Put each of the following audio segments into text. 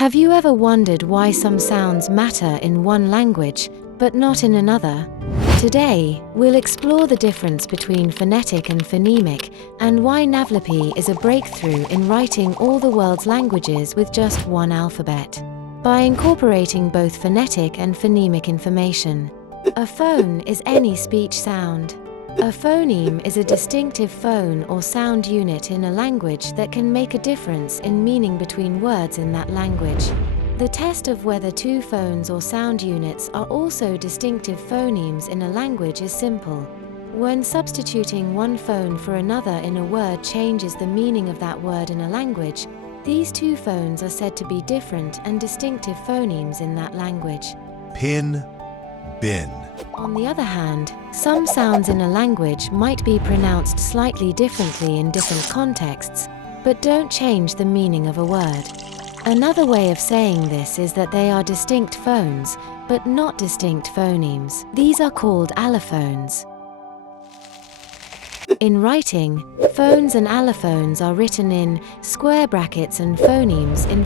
Have you ever wondered why some sounds matter in one language, but not in another? Today, we'll explore the difference between phonetic and phonemic, and why NAVLIPI is a breakthrough in writing all the world's languages with just one alphabet. By incorporating both phonetic and phonemic information. A phone is any speech sound. A phoneme is a distinctive phone or sound unit in a language that can make a difference in meaning between words in that language. The test of whether two phones or sound units are also distinctive phonemes in a language is simple. When substituting one phone for another in a word changes the meaning of that word in a language, these two phones are said to be different and distinctive phonemes in that language. Pin, bin. On the other hand, some sounds in a language might be pronounced slightly differently in different contexts, but don't change the meaning of a word. Another way of saying this is that they are distinct phones, but not distinct phonemes. These are called allophones. In writing, phones and allophones are written in square brackets and phonemes in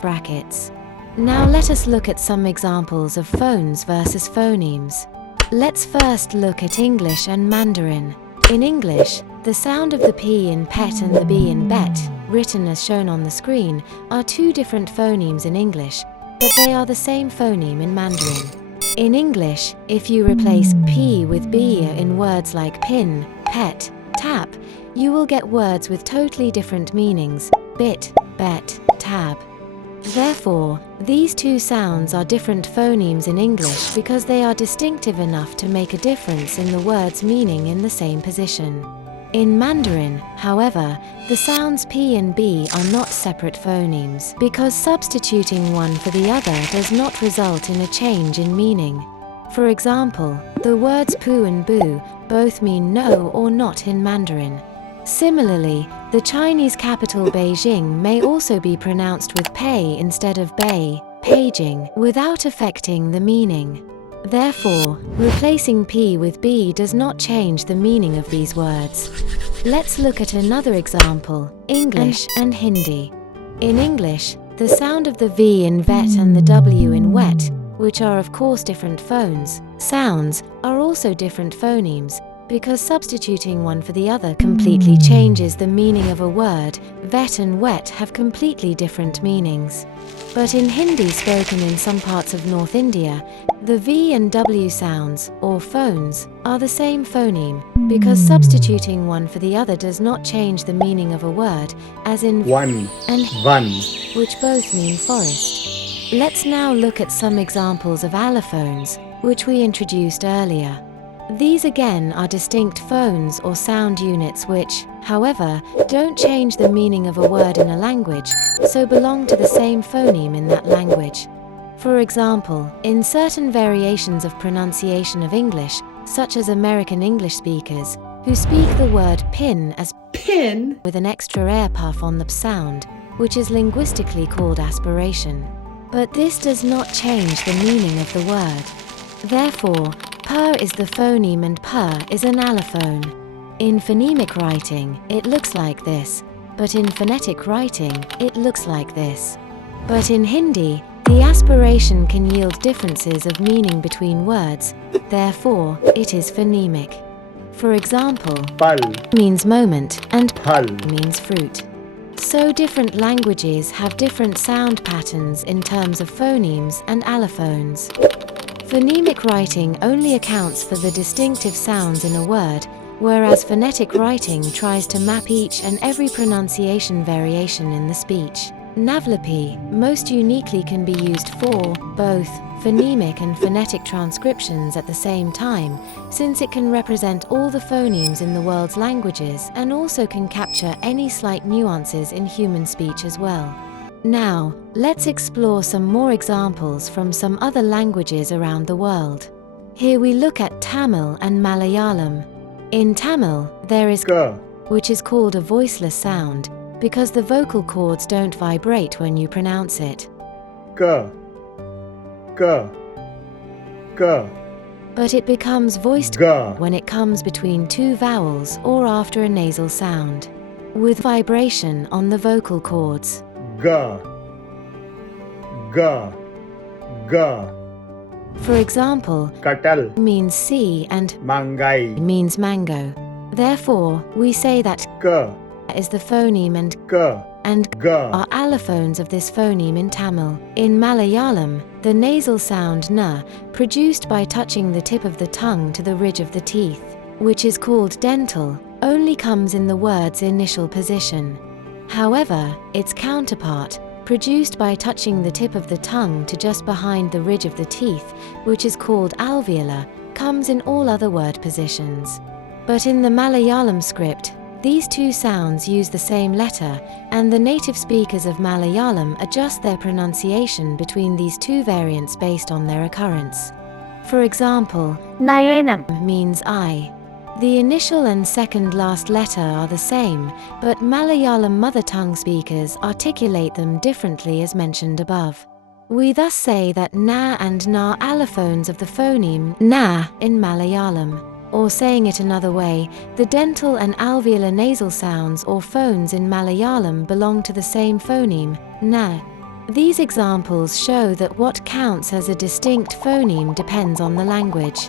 / brackets. Now let us look at some examples of phones versus phonemes. Let's first look at English and Mandarin. In English, the sound of the P in pet and the B in bet, written as shown on the screen, are two different phonemes in English, but they are the same phoneme in Mandarin. In English, if you replace P with B in words like pin, pet, tap, you will get words with totally different meanings: bit, bet, tab. Therefore, these two sounds are different phonemes in English because they are distinctive enough to make a difference in the word's meaning in the same position. In Mandarin, however, the sounds P and B are not separate phonemes because substituting one for the other does not result in a change in meaning. For example, the words poo and boo both mean no or not in Mandarin. Similarly, the Chinese capital Beijing may also be pronounced with pei instead of bei, paging, without affecting the meaning. Therefore, replacing P with B does not change the meaning of these words. Let's look at another example: English and Hindi. In English, the sound of the V in vet and the W in wet, which are of course different sounds, are also different phonemes, because substituting one for the other completely changes the meaning of a word. Vet and wet have completely different meanings. But in Hindi spoken in some parts of North India, the V and W sounds, or phones, are the same phoneme, because substituting one for the other does not change the meaning of a word, as in one and one, which both mean forest. Let's now look at some examples of allophones, which we introduced earlier. These again are distinct phones or sound units which, however, don't change the meaning of a word in a language, so belong to the same phoneme in that language. For example, in certain variations of pronunciation of English, such as American English speakers, who speak the word pin as pin with an extra air puff on the p sound, which is linguistically called aspiration. But this does not change the meaning of the word. Therefore, purr is the phoneme and purr is an allophone. In phonemic writing, it looks like this, but in phonetic writing, it looks like this. But in Hindi, the aspiration can yield differences of meaning between words, therefore, it is phonemic. For example, pal means moment and pal means fruit. So different languages have different sound patterns in terms of phonemes and allophones. Phonemic writing only accounts for the distinctive sounds in a word, whereas phonetic writing tries to map each and every pronunciation variation in the speech. NAVLIPI most uniquely can be used for both phonemic and phonetic transcriptions at the same time, since it can represent all the phonemes in the world's languages and also can capture any slight nuances in human speech as well. Now, let's explore some more examples from some other languages around the world. Here we look at Tamil and Malayalam. In Tamil, there is ka, which is called a voiceless sound, because the vocal cords don't vibrate when you pronounce it. ka, ka, ka, But it becomes voiced ga, when it comes between two vowels or after a nasal sound, with vibration on the vocal cords. ga, Ga. Ga. For example, Katal. means sea and Mangai. means mango. Therefore, we say that Ka. is the phoneme and Ga. are allophones of this phoneme in Tamil. In Malayalam, the nasal sound na, produced by touching the tip of the tongue to the ridge of the teeth, which is called dental, only comes in the word's initial position. However, its counterpart, produced by touching the tip of the tongue to just behind the ridge of the teeth, which is called alveolar, comes in all other word positions. But in the Malayalam script, these two sounds use the same letter, and the native speakers of Malayalam adjust their pronunciation between these two variants based on their occurrence. For example, Nayanam means eye. The initial and second last letter are the same, but Malayalam mother tongue speakers articulate them differently as mentioned above. We thus say that na and na are allophones of the phoneme na in Malayalam. Or saying it another way, the dental and alveolar nasal sounds or phones in Malayalam belong to the same phoneme, na. These examples show that what counts as a distinct phoneme depends on the language.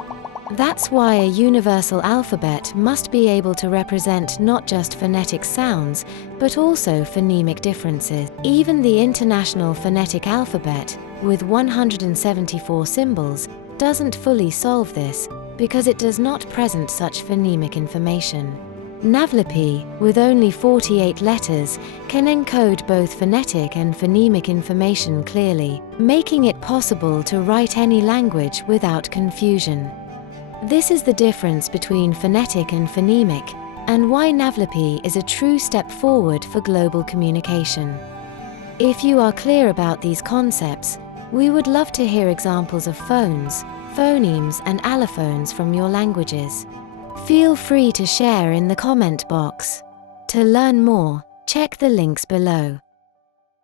That's why a universal alphabet must be able to represent not just phonetic sounds, but also phonemic differences. Even the International Phonetic Alphabet, with 174 symbols, doesn't fully solve this, because it does not present such phonemic information. NAVLIPI, with only 48 letters, can encode both phonetic and phonemic information clearly, making it possible to write any language without confusion. This is the difference between phonetic and phonemic, and why NAVLIPI is a true step forward for global communication. If you are clear about these concepts, we would love to hear examples of phones, phonemes and allophones from your languages. Feel free to share in the comment box. To learn more, check the links below.